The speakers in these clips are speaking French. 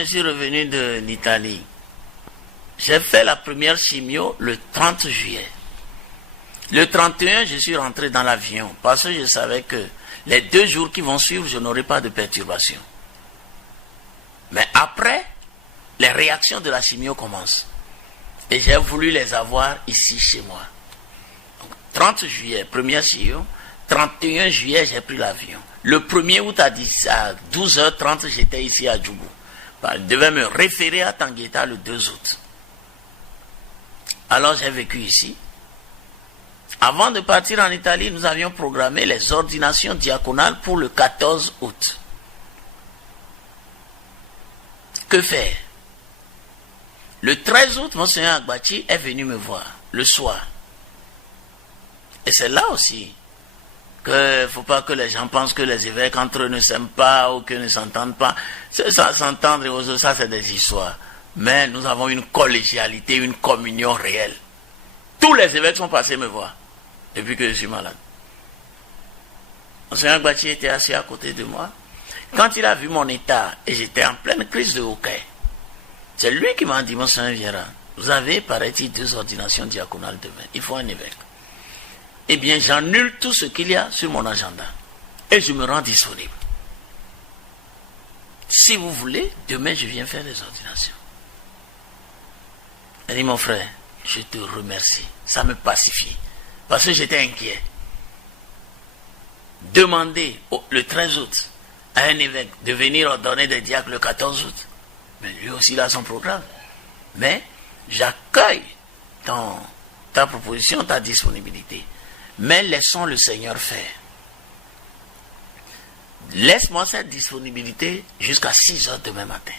je suis revenu d'Italie, j'ai fait la première chimio le 30 juillet. Le 31, je suis rentré dans l'avion parce que je savais que les 2 jours qui vont suivre, je n'aurai pas de perturbation. Mais après, les réactions de la chimio commencent. Et j'ai voulu les avoir ici chez moi. Donc, 30 juillet, première chimio. 31 juillet, j'ai pris l'avion. Le 1er août à 12h30, j'étais ici à Djougou. Je devais me référer à Tangueta le 2 août. Alors j'ai vécu ici. Avant de partir en Italie, nous avions programmé les ordinations diaconales pour le 14 août. Que faire? Le 13 août, Monseigneur Agbachi est venu me voir, le soir. Et c'est là aussi qu'il ne faut pas que les gens pensent que les évêques entre eux ne s'aiment pas ou qu'ils ne s'entendent pas. Ça, s'entendre et autres, ça c'est des histoires. Mais nous avons une collégialité, une communion réelle. Tous les évêques sont passés me voir depuis que je suis malade. Monseigneur Agbachi était assis à côté de moi. Quand il a vu mon état et j'étais en pleine crise de hoquet, c'est lui qui m'a dit, Monseigneur Vieira, vous avez, paraît-il, 2 ordinations diaconales demain. Il faut un évêque. Eh bien, j'annule tout ce qu'il y a sur mon agenda. Et je me rends disponible. Si vous voulez, demain, je viens faire les ordinations. Il dit, mon frère, je te remercie. Ça me pacifie. Parce que j'étais inquiet. Demander le 13 août à un évêque de venir ordonner des diacres le 14 août. Mais lui aussi, il a son programme. Mais j'accueille ta proposition, ta disponibilité. Mais laissons le Seigneur faire. Laisse-moi cette disponibilité jusqu'à 6h demain matin.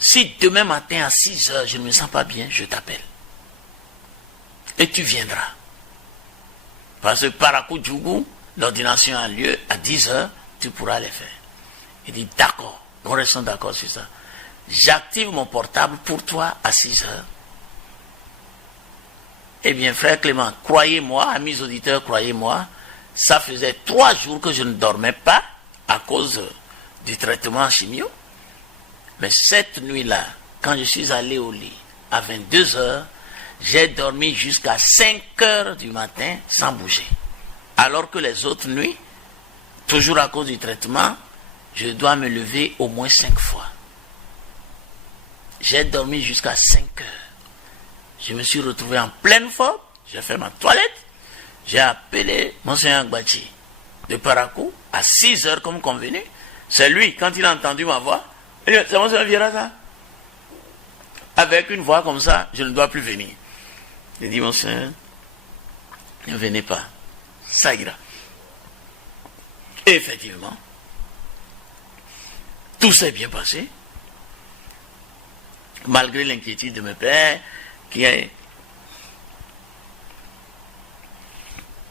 Si demain matin à 6h, je ne me sens pas bien, je t'appelle. Et tu viendras. Parce que Parakou Djougou, l'ordination a lieu à 10h, tu pourras les faire. Il dit, d'accord, nous restons d'accord sur ça. J'active mon portable pour toi à 6h. Eh bien, frère Clément, croyez-moi, amis auditeurs, croyez-moi, ça faisait 3 jours que je ne dormais pas à cause du traitement en chimio. Mais cette nuit-là, quand je suis allé au lit à 22h, j'ai dormi jusqu'à 5h du matin sans bouger. Alors que les autres nuits, toujours à cause du traitement, je dois me lever au moins 5 fois. J'ai dormi jusqu'à 5h. Je me suis retrouvé en pleine forme, j'ai fait ma toilette, j'ai appelé Monseigneur Agbachi de Parakou à 6h comme convenu. C'est lui, quand il a entendu ma voix, il dit, c'est Monseigneur Vieira ça? Avec une voix comme ça, je ne dois plus venir. J'ai dit, Monseigneur, ne venez pas, ça ira. Et effectivement, tout s'est bien passé, malgré l'inquiétude de mes pères, qui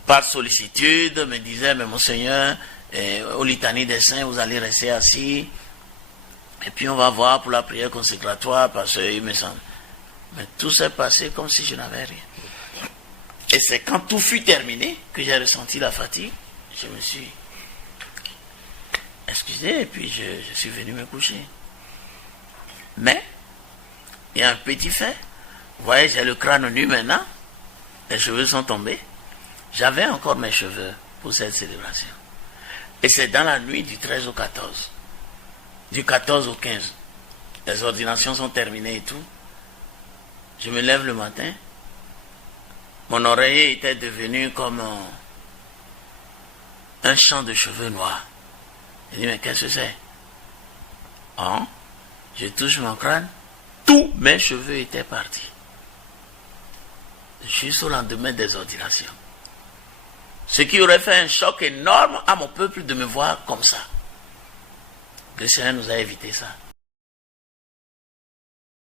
par sollicitude me disait, mais Monseigneur, au litanie des saints, vous allez rester assis, et puis on va voir pour la prière consécratoire, parce qu'il me semble. Mais tout s'est passé comme si je n'avais rien. Et c'est quand tout fut terminé que j'ai ressenti la fatigue. Je me suis excusé, et puis je suis venu me coucher. Mais, il y a un petit fait. Vous voyez, j'ai le crâne nu maintenant. Les cheveux sont tombés. J'avais encore mes cheveux pour cette célébration. Et c'est dans la nuit du 13 au 14. Du 14 au 15. Les ordinations sont terminées et tout. Je me lève le matin. Mon oreiller était devenu comme un champ de cheveux noirs. Je dis, mais qu'est-ce que c'est? Hein? Je touche mon crâne. Tous mes cheveux étaient partis. Juste au lendemain des ordinations. Ce qui aurait fait un choc énorme à mon peuple de me voir comme ça. Le Seigneur nous a évité ça.